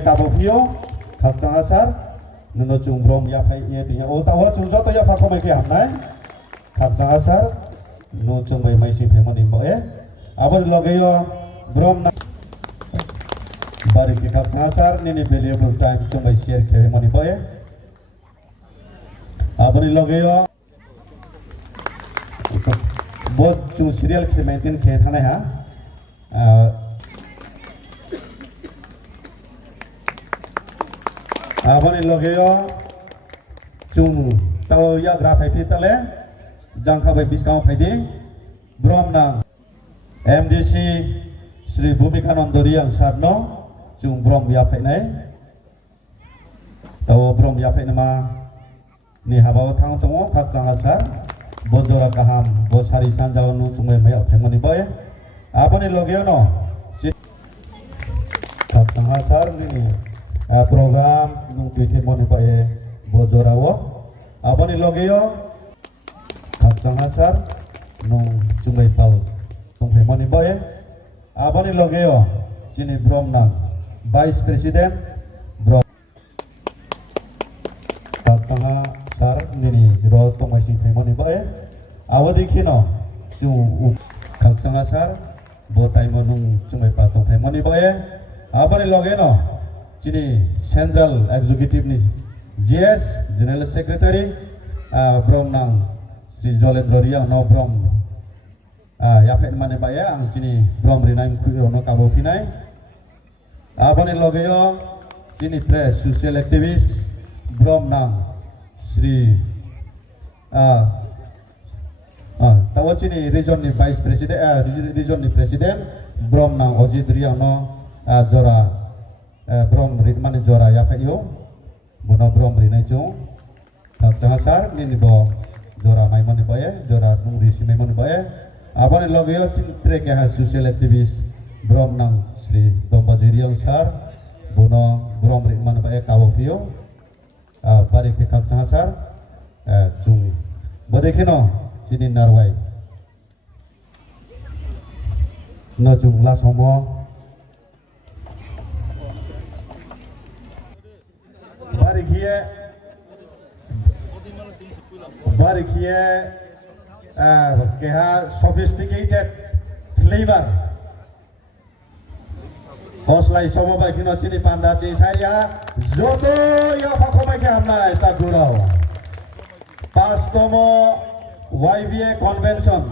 Kabopio, Kaksang Asar, Nuno Chung Brom Yapai Yetinya, Otawa Chung Joto Yapako Meki Hamnai, Kaksang Asar, No Chung Mai Mai Sing Pemon Imboe, Abon Logeyo, Brom Na Bariki Kaksang Asar, Nini valuable time Chung Mai Share Pemon Imboe, Abon Logeyo, Bot Chung Serial Kementin Ketana Ha, Abon Logeyo Chung Tao Ya Grafai Pitale Jangka Bai Biskau Faidi Brom Nang MDC Sri Bhumika Nondoriang Sarno Chung Brom Yapai Nai Tao Brom Yapai Nama Ni Habao Tang Tongo Kaksang Asar Bojora Kaham Bosari Sanjao Nu Chung Mai Mai Pemoni Boy Abon Logeyo No Kaksang Asar Ni program nung PT moni bae bojorawo aboni logeyo Kaksang Asar nung Chungbai pal nung moni bae aboni logeyo chini Brom nang Vice President Brom Kaksang Asar nini ro tomasing moni bae awadi kino chu Kaksang Asar botai monung Chungbai pal tong moni bae aboni logeno Chini Central Executive ni GS General Secretary Brom nang Sri Jolendra Riang no Brom Yapet mane baya ang chini Brom rinaim kuyo no kabo finai abone logeyo chini tres social activist Brom nang Sri tawa chini region ni Vice President region ni President Brom nang Ojit Riang no jora Brom ritman jora ya yo bono Brom rinai chung Kaksang Asar nini bo jora maimon bae jora nungri si maimon bae abone logeyo cintre ke ha social activist Brom nang Sri Domba Jiriang Sar bono Brom ritman bae kawofio bari ke Kaksang Asar chung bodekino sini narwai no chung lasomo Barikie keha sophisticated flavor Hoslai somo bai kino chini panda chi saya joto ya pakomai ke hamnai tagurau pastomo YBA convention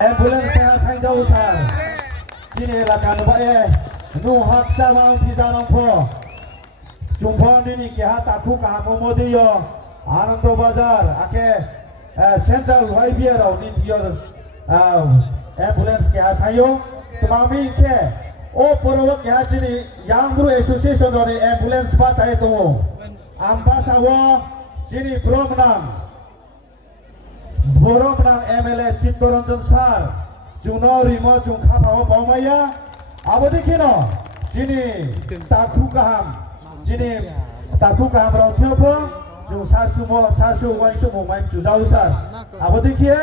ambulance keha sangjau sar chini lakan bae nu haksa mang pizanong po Jumpa ini kia taku kahamu modiyo Anando Bazar ake Central YBA rau nintiyo ambulance kia sayo temami ke o purwak kia chini Yangbru Association dari ambulance ba cai tumu ambasawo chini Brom nang MLA Chittoranjan Sar Juno Rimo Jung Khapao Paumaya abodi kino chini taku kaham Jini taku kaham rau tiapa, jung sasu waisu mo main juzau sar. Abodi kie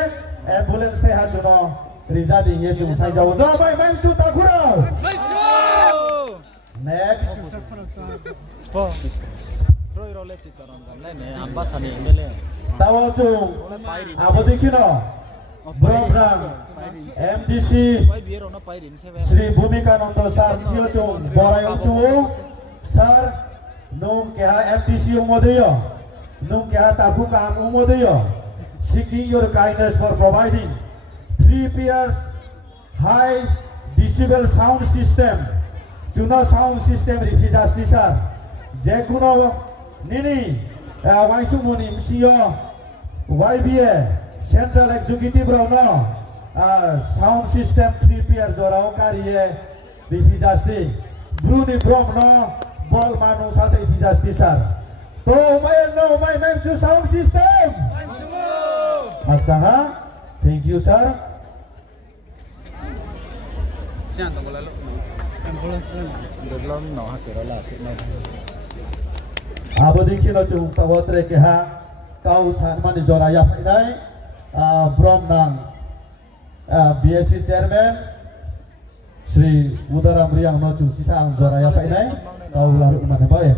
ambulance teh hajuno rizadi ye jung sai jauh. Do main ju taku rau. Next. Tawa jung abodi kino Brom nang MDC Sri Bhumika Nando Sar tio jung borayong jung sar nung keha MTC umodeyo nung keha taku kaham umodeyo seeking your kindness for providing 3 pairs high decibel sound system juno sound system rifijasti sar jekuno nini waisu muni msiyo YBA Central Executive rono sound system 3 pair jorao kariye rifijasti Bruni Brom no bol manu sate fijasti sar to main chu sound system Kaksang thank you sir abodi kino chung tawotre ke ha kau san mani jora ya painai Brom nang BSC chairman Sri Udaram Riang Nocu sisa ang juara ya Pak Inai tahu larut mana bae